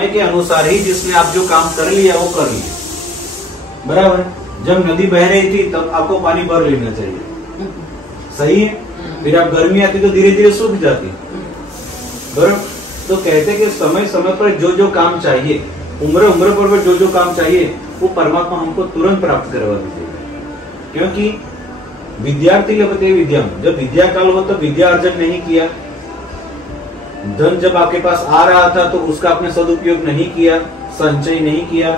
समय के अनुसार ही जिसने आप जो काम कर लिया वो कर लिया, बराबर। जब नदी बह रही थी तब आपको पानी भर लेना चाहिए, सही है। फिर आप गर्मी आती तो धीरे धीरे सूख जाती, बराबर। तो कहते कि समय समय पर जो जो काम चाहिए, उम्र उम्र पर जो जो काम चाहिए वो परमात्मा हमको तुरंत प्राप्त करवा दीजिएगा। क्योंकि विद्यार्थी लभते विद्या, जब विद्या काल हो तो विद्या अर्जन नहीं किया, धन जब आपके पास आ रहा था तो उसका आपने सदुपयोग नहीं किया, संचय नहीं किया,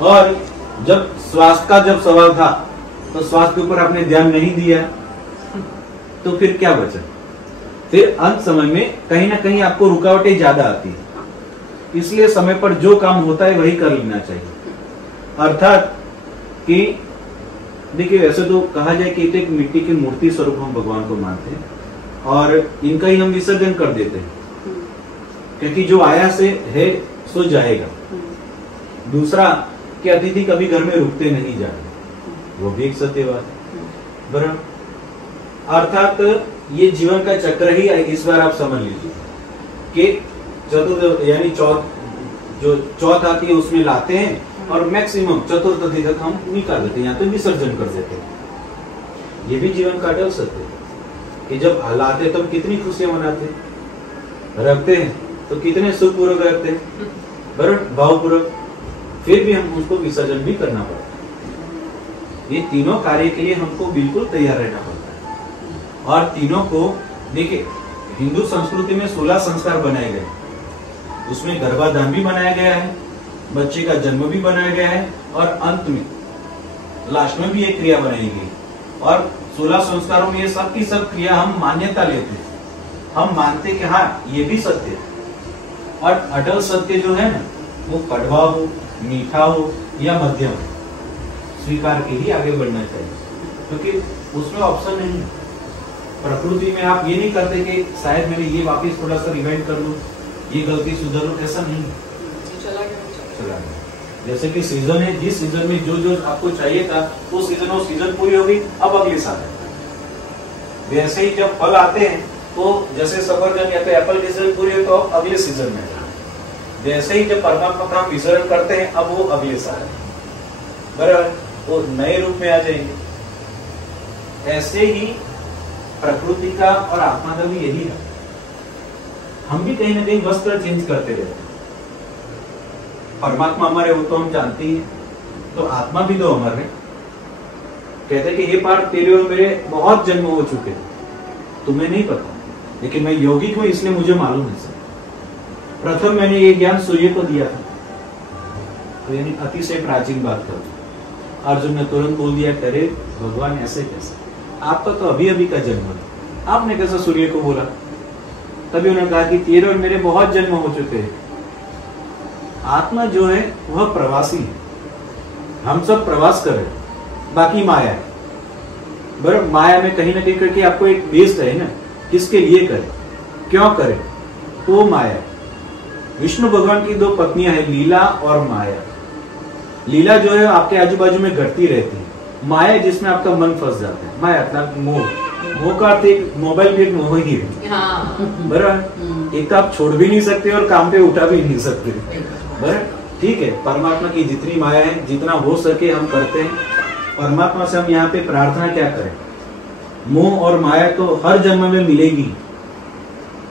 और जब स्वास्थ्य का जब सवाल था तो स्वास्थ्य के ऊपर आपने ध्यान नहीं दिया, तो फिर क्या बचा? फिर अंत समय में कहीं ना कहीं आपको रुकावटें ज्यादा आती है। इसलिए समय पर जो काम होता है वही कर लेना चाहिए। अर्थात कि देखिए, वैसे तो कहा जाए कि एक मिट्टी की मूर्ति स्वरूप हम भगवान को मानते हैं और इनका ही हम विसर्जन कर देते हैं, क्योंकि जो आया से है सो जाएगा। दूसरा कि अतिथि कभी घर में रुकते नहीं जाते, वो भी एक सत्य बात है, बराबर। अर्थात ये जीवन का चक्र ही इस बार आप समझ लीजिए कि चतुर्थ यानी जो चौथ आती है उसमें लाते हैं और मैक्सिमम चतुर्थी तक हम निकाल देते हैं, या तो विसर्जन कर देते हैं। ये भी जीवन का अटल सत्य है कि जब लाते तब कितनी खुशियां मनाते हैं, रखते हैं तो कितने सुखपूर्वक रखते हैं, बराबर, भावपूर्वक। फिर भी हम उसको विसर्जन भी करना पड़ता है। ये तीनों कार्य के लिए हमको बिल्कुल तैयार रहना पड़ता है। और तीनों को देखिए, हिंदू संस्कृति में 16 संस्कार बनाए गए, उसमें गर्भाधान भी बनाया गया है, बच्चे का जन्म भी बनाया गया है, और अंत में लास्ट में भी एक क्रिया बनाई गई। और 16 संस्कारों में ये सब की सब क्रिया हम मान्यता लेते हैं, हम मानते कि हाँ ये भी सत्य है। और अटल सत्य जो है ना, वो कड़वा हो, मीठा हो या मध्यम, स्वीकार के ही आगे बढ़ना चाहिए, क्योंकि उसमें ऑप्शन नहीं है। प्रकृति में आप ये नहीं करते कि शायद मैंने ये वापस थोड़ा सा रिवाइंड कर लूं, ये गलती सुधर लूं, ऐसा नहीं है। चला गया। जैसे कि सीजन है, जिस सीजन में जो जो आपको चाहिए था वो सीजन पूरी होगी, अब अगले साल है। वैसे ही जब फल आते हैं तो जैसे सफरजन या तो एप्पल की सीजन पूरी हो तो अगले सीजन में, जैसे ही जब परमात्मा का हम विसर्जन करते हैं अब वो अगले साल है, बराबर, वो नए रूप में आ जाएंगे। ऐसे ही प्रकृति का और आत्मा का भी यही है, हम भी कहीं ना कहीं वस्त्र चेंज करते रहते हैं। परमात्मा हमारे वो तो हम जानते ही, तो आत्मा भी तो अमर है। कहते कि हे पार्थ, तेरे और मेरे बहुत जन्म हो चुके, तुम्हें नहीं पता, लेकिन मैं यौगिक हूं इसलिए मुझे मालूम है सर। प्रथम मैंने ये ज्ञान सूर्य को दिया था, तो यानी अतिशय प्राचीन बात कर। अर्जुन ने तुरंत बोल दिया, करे भगवान ऐसे कैसे, आपका तो अभी अभी का जन्म है, आपने कैसा सूर्य को बोला? तभी उन्होंने कहा कि तेरे और मेरे बहुत जन्म हो चुके हैं। आत्मा जो है वह प्रवासी है, हम सब प्रवास कर रहे हैं, बाकी माया है, बराबर। माया में कहीं ना कहीं करके आपको एक बेस है ना, किसके लिए करे, क्यों करे, तो माया है। विष्णु भगवान की 2 पत्नियां हैं, लीला और माया। लीला जो है आपके आजू बाजू में घटती रहती है, माया जिसमें आपका मन फंस जाता है। माया अपना मोह, मोह का अर्थ एक मोबाइल भी एक मोह ही है, बराबर। एक तो आप छोड़ भी नहीं सकते और काम पे उठा भी नहीं सकते, बराबर। ठीक है, परमात्मा की जितनी माया है, जितना हो सके हम करते हैं। परमात्मा से हम यहाँ पे प्रार्थना क्या करें? मोह और माया तो हर जन्म में मिलेगी।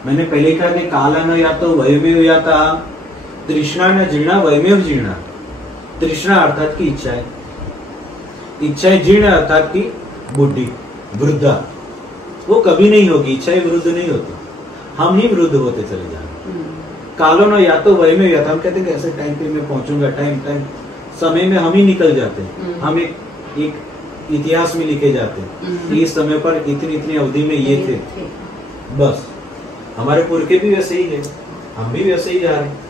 मैंने पहले कहा कि काला न या तो वयमेव या था, तृष्णा न जीर्णा वयमेव जीर्णा। तृष्णा अर्थात की इच्छाएं, इच्छाएं जीर्ण अर्थात की बुद्धि, वृद्धा, वो कभी नहीं होगी, इच्छाएं वृद्ध नहीं होती, हम ही वृद्ध होते चले जाएंगे। कालो न या तो वयमेव या था, हम कहते हैं कैसे टाइम पे मैं पहुंचूंगा, टाइम समय में हम ही निकल जाते हैं, हम एक इतिहास में लिखे जाते हैं, इस समय पर इतनी अवधि में ये थे, बस। हमारे पुरखे भी वैसे ही गए, हम भी वैसे ही जा रहे हैं।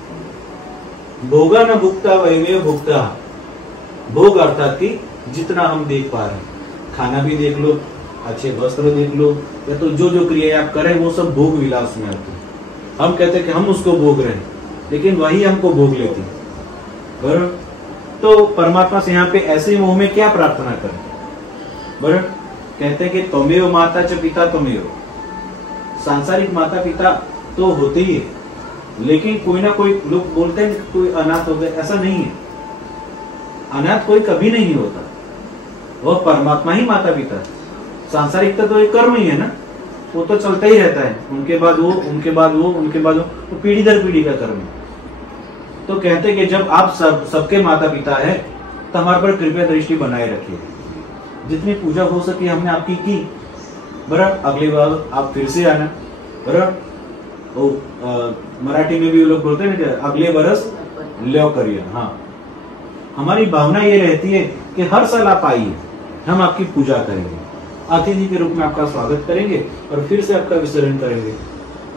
भोगा न भुगता वयमेव भुगता, भोग अर्थात की जितना हम देख पा रहे हैं, खाना भी देख लो, अच्छे वस्त्र देख लो, या तो जो जो क्रिया आप करें वो सब भोग विलास में आती है। हम कहते हैं कि हम उसको भोग रहे हैं, लेकिन वही हमको भोग लेती है, बराबर। तो परमात्मा से यहाँ पे ऐसे मोह में क्या प्रार्थना करें, बराबर। कहते हैं कि त्वमेव माता च पिता त्वमेव, सांसारिक माता पिता तो होते ही है, लेकिन कोई ना कोई लोग बोलते हैं कि कोई अनाथ हो गया, ऐसा नहीं है। अनाथ कोई कभी नहीं होता, वह परमात्मा ही माता पिता है। सांसारिकता तो एक कर्म ही है ना, वो तो चलता ही रहता है, उनके बाद वो, उनके बाद वो, उनके बाद वो, तो पीढ़ी दर पीढ़ी का कर्म है। तो कहते कि जब आप सबके माता पिता है तो हमारे पर कृपया दृष्टि बनाए रखिए। जितनी पूजा हो सके हमने आपकी की, बराबर। अगली बार आप फिर से आना, बराबर। मराठी में भी लोग बोलते हैं ना, अगले बरस ल्यो करिए। हाँ, हमारी भावना ये रहती है कि हर साल आप आइए, हम आपकी पूजा करेंगे, अतिथि के रूप में आपका स्वागत करेंगे और फिर से आपका विसर्जन करेंगे।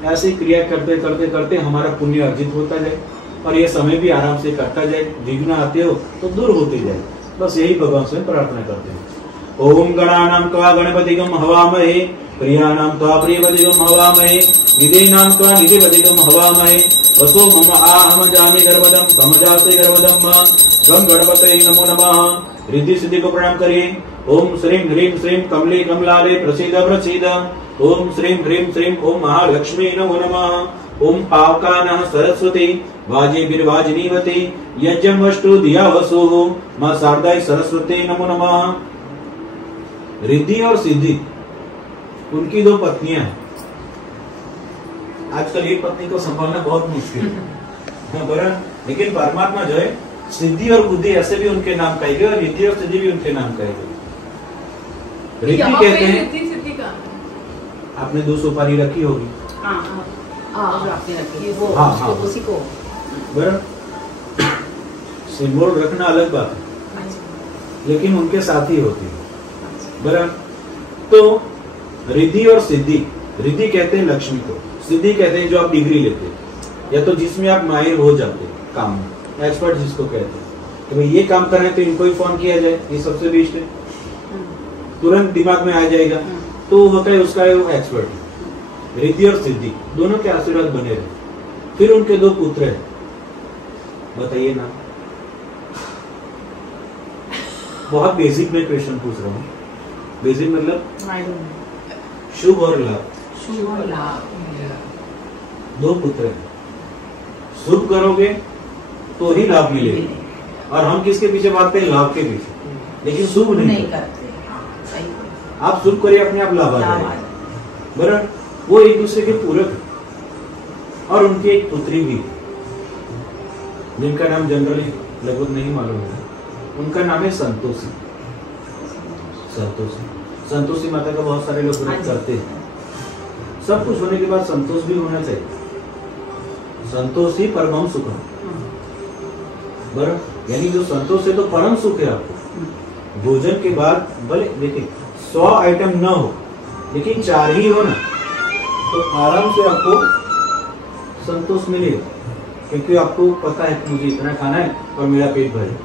ऐसी क्रिया करते करते करते हमारा पुण्य अर्जित होता जाए और ये समय भी आराम से कटता जाए, विघ्न आते हो तो दूर होते जाए। बस यही भगवान से प्रार्थना करते हैं। ओम गणानां त्वा गणपतिगं हवामहे, प्रियाणां त्वा प्रियपतिगं हवामहे, निधीनां त्वा निधिपतिगं हवामहे। वसो मम आहम जामि गर्भदं समजासे गर्भदं गं गणपतये नमो नमः। रिद्धि सिद्धि को प्रणाम करिए। ओम श्रीं ह्रीं श्रीं कमले कमलाले प्रसीद प्रसीद। ओम श्रीं ह्रीं श्रीं ओम महालक्ष्मी नमो नमः। ओम पावकानः सरस्वती वाजे बिर्वाजिनीवती यज्ञं वस्तु दिया वसुः मां शारदाय सरस्वती नमो नमः। रिद्धि और सिद्धि उनकी दो पत्नियां हैं। आजकल एक पत्नी को संभालना बहुत मुश्किल है, बराबर। लेकिन परमात्मा जो है सिद्धि और बुद्धि ऐसे भी उनके नाम कहेंगे और रिद्धि और सिद्धि भी उनके नाम कहेंगे। रिद्धि कहते हैं, आपने 2 सुपारी रखी होगी। आपने रखी है वो, हाँ, उसी को बराबर। सिंबल रखना अलग बात है, लेकिन उनके साथ ही होती है, बराबर। तो रिद्धि और सिद्धि, रिद्धि कहते हैं लक्ष्मी को, सिद्धि कहते हैं जो आप डिग्री लेते हैं या तो जिसमें आप माहिर हो जाते हैं काम में, एक्सपर्ट जिसको कहते हैं कि भाई ये काम करना है तो इनको ही फोन किया जाए, ये सबसे बेस्ट है, तुरंत दिमाग में आ जाएगा, तो होता है उसका वो एक्सपर्ट। रिद्धि और सिद्धि दोनों के आशीर्वाद बने रहे। फिर उनके 2 पुत्र हैं, बताइए ना। बहुत बेसिक में क्वेश्चन पूछ रहा हूँ। बेसिक मतलब शुभ और लाभ। शुभ और लाभ। 2 पुत्र हैं, शुभ करोगे तो ही लाभ मिलेगा और हम किसके पीछे भागते हैं? लाभ के पीछे, लेकिन शुभ नहीं करते। आप शुभ करिए, अपने आप लाभ आ जाएगा, बराबर। वो एक दूसरे के पूरक है। और उनकी एक पुत्री भी, जिनका नाम जनरली लगभग नहीं मालूम है, उनका नाम है संतोषी। संतोषी माता का बहुत सारे लोग व्रत करते हैं। सब कुछ होने के बाद संतोष भी होना चाहिए। संतोष ही परम सुख है, बराबर। यानी जो संतोष है तो परम सुख है आपको। भोजन के बाद भले देखिए 100 आइटम न हो, लेकिन 4 ही हो ना, तो आराम से आपको संतोष मिलेगा, क्योंकि आपको पता है कि मुझे इतना खाना है और मेरा पेट भरे।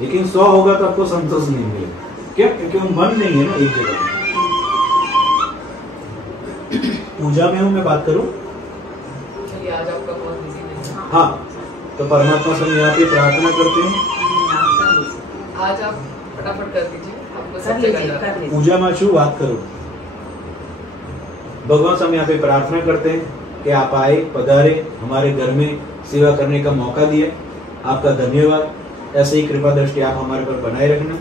लेकिन 100 होगा तो आपको संतोष नहीं मिलेगा। क्या? क्योंकि वो मन नहीं है ना एक जगह। पूजा में हूँ मैं बात करूं, आज आपका बहुत बिजी है। हाँ, तो परमात्मा से हम यहाँ पे प्रार्थना करते हैं। आज आप फटाफट कर दीजिए, आपको सब जगह पूजा में छू बात करो। भगवान से हम यहाँ पे प्रार्थना करते हैं कि आप आए, पधारे, हमारे घर में सेवा करने का मौका दिया, आपका धन्यवाद। ऐसे ही कृपा दृष्टि आप हमारे पर बनाए रखना।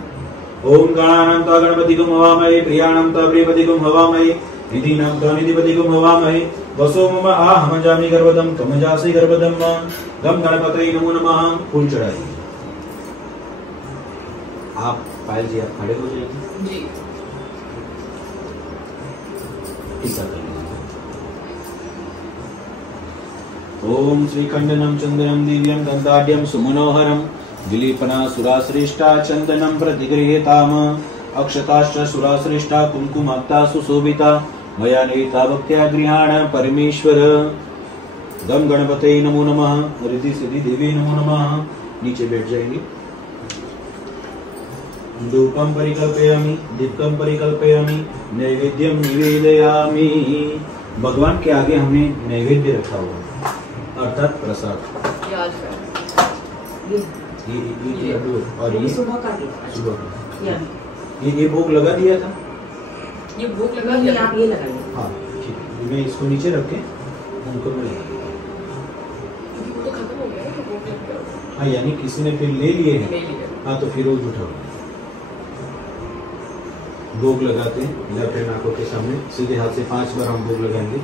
ओम गणानां त्वा गणपतिगं हवामहे, प्रियाणां त्वा प्रियपतिगं हवामहे, निधीनां त्वा निधिपतिगं हवामहे। वसो मम आहम जामि गर्भदं त्वं जासि गर्भदं गं गणपतये नमो नमः। फूल चढ़ाइए। आप पायल जी, आप खड़े हो जाइए जी। ऐसा कर लीजिए। ओम श्रीकंडनं चंदनं दिव्यं दंताढ्यं सुमनोहरं विलीपना सुराश्रेष्ठा चंदनं प्रतिगृह्यताम अक्षताश्च सुराश्रेष्ठा कुंकुमाक्ता सुशोभिता मया नीता भक्त्या गृहाण परमेश्वर। गम गणपतये नमो नमः। रिद्धि सिद्धि देवी नमो नमः। नीचे बैठ जाएंगे। धूपं परिकल्पयामि, दीपकं परिकल्पयामि, नैवेद्यं निवेदयामि। भगवान के आगे हमने नैवेद्य रखा हुआ, अर्थात प्रसाद। ये आज का ये लड्डू और ये सुबह का ये भोग लगा दिया था। ये भोग लगा दिया, आप ये लगाइए। हाँ ठीक है, मैं इसको नीचे रख के उनको मैं लगा हाँ, यानी किसी ने फिर ले लिए हैं। ले लिया। हाँ, तो फिर वो उठाओ, भोग लगाते हैं लेफ्ट हैंड आंखों के सामने, सीधे हाथ से 5 बार हम भोग लगाएंगे।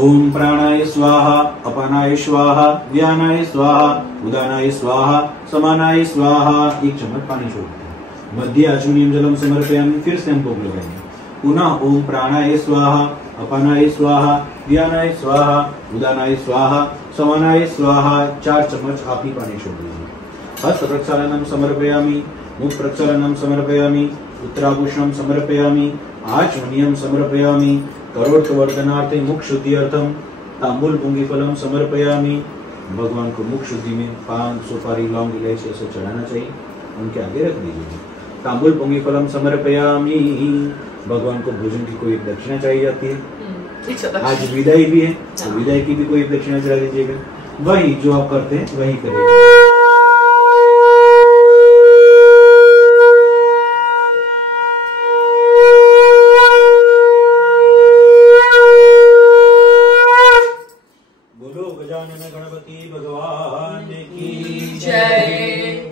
ओम प्राणाय स्वाहा, अपानाय स्वाहा, व्यानाय स्वाहा, उदानाय स्वाहा, समानाय स्वाहा। 1 चम्मच पानी छोड़ते हैं। मध्य आचमनीयम जलम समर्पयामि, फिर से हम भोग लगाएंगे। पुनः ओम प्राणाय स्वाहा, अपानाय स्वाहा, व्यानाय स्वाहा, उदानाय स्वाहा, समानाय स्वाहा। 4 चम्मच आप ही पानी छोड़ दीजिए। हस्त प्रक्षालनम समर्पयामि, मुख प्रक्षालनम समर्पयामि, उत्तराभूषणम समर्पयामि, आचमनीयम समर्पयामि, करोड़वर्धनार्थे मुख शुद्धिर्थम तांबूल पुंगीफलम समर्पयामि। भगवान को मुख शुद्धि में पान, सुपारी, लौंग, इलायची ऐसे चढ़ाना चाहिए, उनके आगे रख दीजिए। तांबूल पुंगीफलम समर्पयामि। भगवान को भोजन की कोई दक्षिणा चाहिए जाती है। आज विदाई भी है, तो विदाई की भी कोई दक्षिणा चढ़ा दीजिएगा। वही जो आप करते हैं वही करिएगा। गणपति भगवान की जय।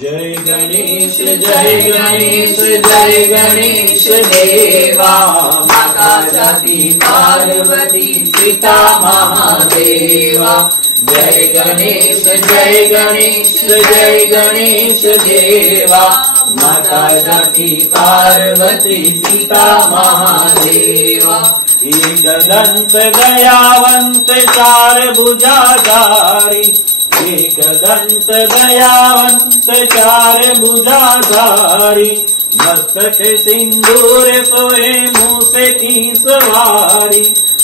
जय गणेश, जय गणेश, जय गणेश देवा। माता जाति पार्वती, पिता महादेवा। जय गणेश, जय गणेश, जय गणेश देवा। माता जाति पार्वती, पिता महादेवा। एक दंत दयावंत, 4 भुजाधारी। एक दंत दयावंत, 4 भुजाधारी। मस्तक सिंदूर सोए, मूस की सवारी।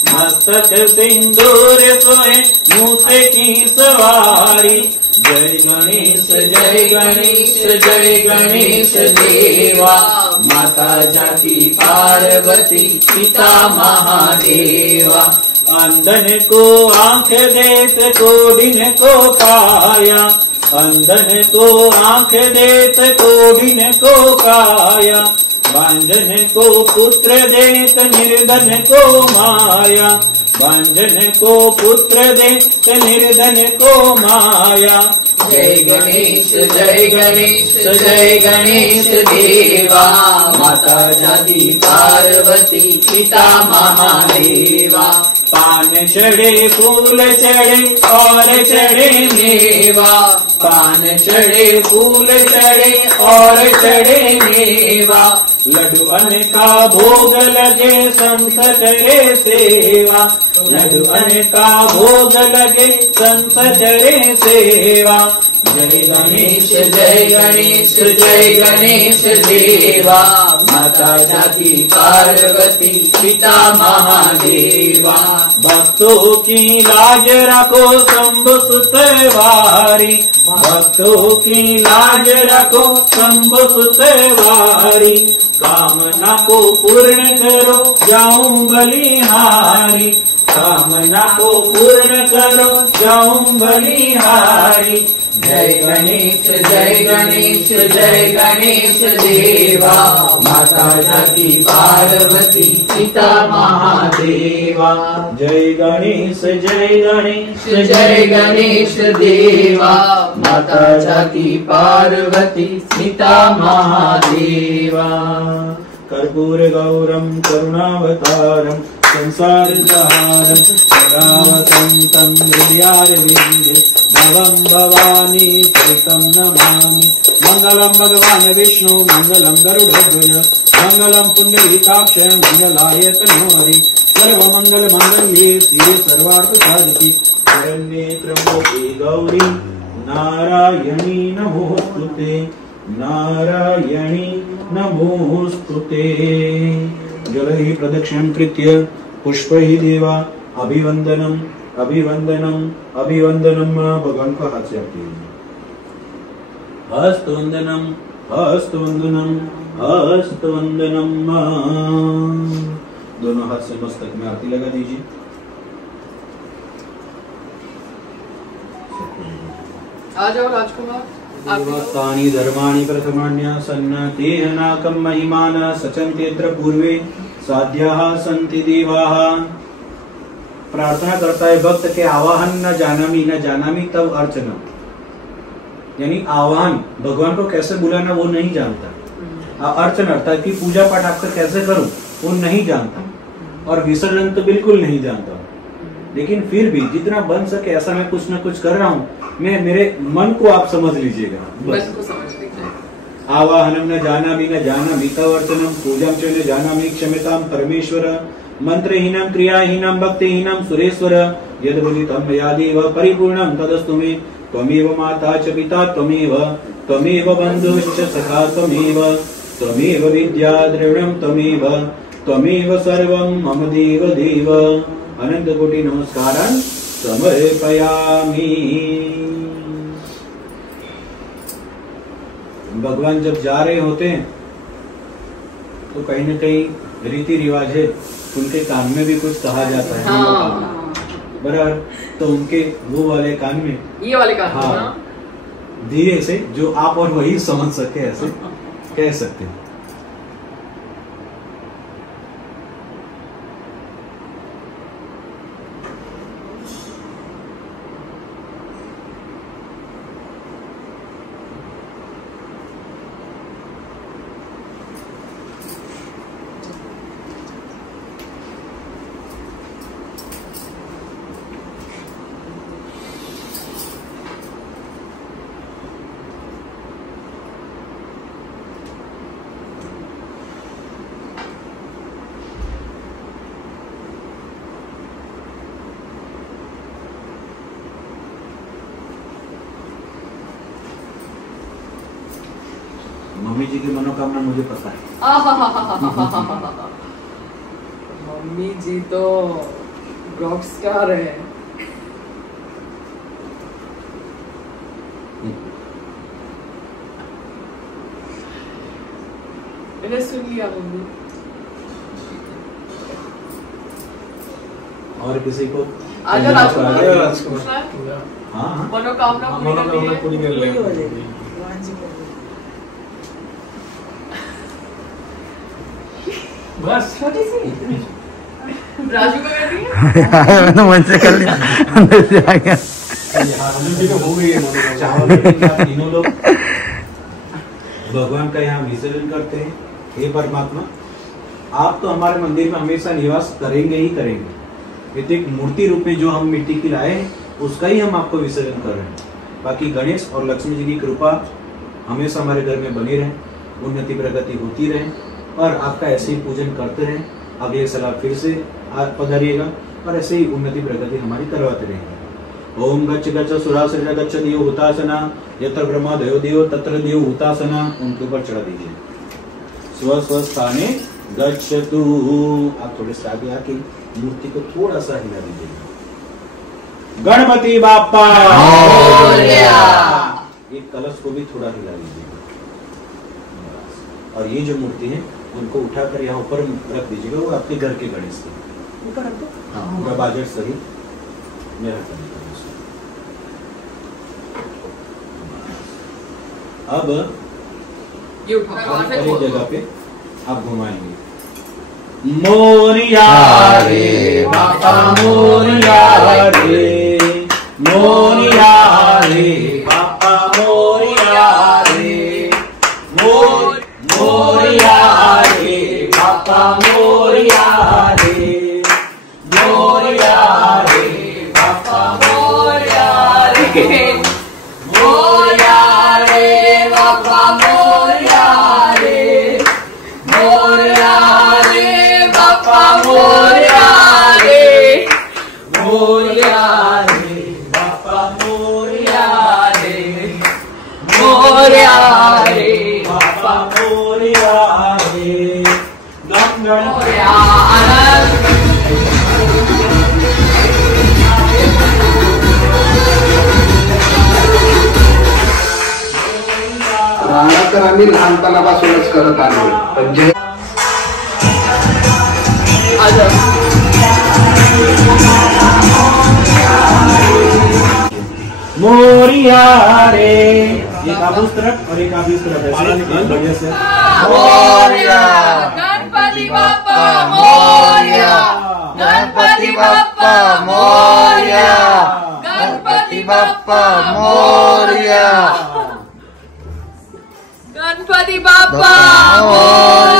मस्तक सिंदूर सोए, मूस की सवारी। जय गणेश, जय गणेश, जय गणेश देवा। माता जाति पार्वती, पिता महादेवा। अंधन को आंख देत, कोढ़िन को काया। अंधन को आंख देत, कोढ़िन को काया। बांझन को पुत्र देत, निर्धन को माया। बांझन को पुत्र देत, निर्धन को माया। जय गणेश, जय गणेश, जय गणेश देवा। माता जाति पार्वती, पिता महादेवा। पान चढ़े, फूल चढ़े और चढ़े मेवा। पान चढ़े, फूल चढ़े और चढ़े मेवा। लड्डुअन का भोग लगे, संत करे सेवा। लड्डुअन का भोग लगे, संत करे सेवा। जय गणेश, जय गणेश, जय गणेश देवा। माता जाति पार्वती, पिता महादेवा। भक्तों की लाज रखो, शंभु सुतवारी। भक्तों की लाज रखो, शंभु सुतवारी। कामना को पूर्ण करो, जाऊं बलिहारी। कामना को पूर्ण करो, जाऊं बलिहारी। जय गणेश, जय गणेश, जय गणेश देवा। माता जाति पार्वती, पिता महादेवा। जय गणेश, जय गणेश, जय गणेश देवा। माता जाति पार्वती, पिता महादेवा। कर्पूर गौरम करुणावतारम, संसारसारम, सदा वसंतं हृदयारविन्दे। भवं भवानी सहितं नमामि। मंगलम भगवान विष्णु, मंगलम गरुड़ध्वज, मंगलम पुंडरीकाक्ष, मंगलाय तनोहरि। सर्वमंगल मांगल्ये शिवे सर्वार्थ साधिके, शरण्ये त्र्यंबके गौरी नारायणी नमोस्तुते। नारायणी नमोस्तुते। जलैः प्रदक्षिणं कृत्य पुष्पैः देवा अभिवंदनम अभिवंदनम अभिवंदनम। भगवान को हाथ से आती है। हस्तवंदनम हस्तवंदनम हस्तवंदनम। दोनों हाथ से मस्तक में आरती लगा दीजिए। आ जाओ राजकुमार। तानि धर्माणि प्रथमान्यासन्न तेन नाकं महिमान सचन्तेऽत्र पूर्वे साध्याः सन्ति देवाः। प्रार्थना करता है भक्त के आवाहन न जानामि तब अर्चना। यानी आह्वान, भगवान को कैसे बुलाना वो नहीं जानता। अर्चन अर्थात की पूजा पाठ आपका कैसे करूं वो नहीं जानता, और विसर्जन तो बिल्कुल नहीं जानता। लेकिन फिर भी जितना बन सके ऐसा मैं कुछ ना कुछ कर रहा हूँ। मैं मेरे मन को आप समझ लीजिएगा, मन को समझ लीजिए। आवाहनम न जानामि न जानामि तवर्चनम पूजम च न जानामि क्षम्यतां परमेश्वर मंत्रहीनम क्रियाहीनम भक्तिहीनम सुरेश्वर यद विदितं मया देव परिपूर्णं तदस्तु मे त्वमेव माता च पिता त्वमेव बन्धुश्च सखा त्वमेव विद्या द्रविणं त्वमेव सर्वं मम देव देव। अनंत कोटि नमस्कारं समर्पयामि। भगवान जब जा रहे होते हैं तो कहीं न कहीं रीति रिवाज है, उनके कान में भी कुछ कहा जाता है। हाँ। बराबर, तो उनके वो वाले कान में, ये वाले कान में, हाँ, धीरे से जो आप और वही समझ सके ऐसे कह सकते हैं। मम्मी जी की मनोकामना मुझे पता है। मम्मी जी तो रॉक स्टार है। मैंने सुन लिया मम्मी। और किसी को आजा राजकुमार, हाँ मनोकामना पूरी कर ली है। बस छोटी सी राजू को कर रही है। मन से कर लिया, अंदर से आ गया। हो गई है। चावल तीनों लोग भगवान का यहाँ विसर्जन करते हैं। हे परमात्मा, आप तो हमारे मंदिर में हमेशा निवास करेंगे ही करेंगे। ये तो एक मूर्ति रूप में जो हम मिट्टी की लाए हैं उसका ही हम आपको विसर्जन कर रहे हैं। बाकी गणेश और लक्ष्मी जी की कृपा हमेशा हमारे घर में बनी रहे, उन्नति प्रगति होती रहे, और आपका ऐसे ही पूजन करते रहें। अगले साल फिर से आप पधारिएगा और ऐसे ही उन्नति प्रगति हमारी करवाते रहेंगे। ओम गच्छ गच्छ सुरासुर गच्छ देव हुतासना यत्र ब्रह्मा देव देव तत्र देव हुतासना, उनके ऊपर चढ़ा दीजिए। स्व स्व स्थाने गच्छतु। आप थोड़े से आगे आके मूर्ति को थोड़ा सा हिला दीजिए। गणपति बाप्पा मोरया। एक कलश को भी थोड़ा हिला दीजिए। और ये जो मूर्ति है उनको उठाकर यहाँ ऊपर रख दीजिएगा। वो आपके घर के गणेश के ऊपर रख दो। हाँ, पूरा बाजट सही मेरा करने। अब ये उठाओ एक जगह पे आप घुमाएंगे। मोरिया रे बाबा मोरिया रे, मोरिया रे बाबा मोरिया रे, मोरिया रे बाबा मोरिया रे, मोरिया रे बाबा मोरिया रे, मोरिया रे बाबा मोरिया रे, मोरिया रे बाबा मोरिया रे, मोरिया रे बाबा मोरिया रे, मोरिया रे बाबा मोरिया रे, गंगण मोरिया आनंद। राहणार तर आम्ही लहानपणापासूनच करत आलो, पण जे मोरिया रे, एक आप उस तरफ और एक आप इस तरफ ऐसे बढ़िया से। मोरिया गणपति बाप्पा मोरिया, गणपति बाप्पा मोरिया, गणपति बाप्पा मोरिया। गणपति बाप्पा बाप्पा मोरया।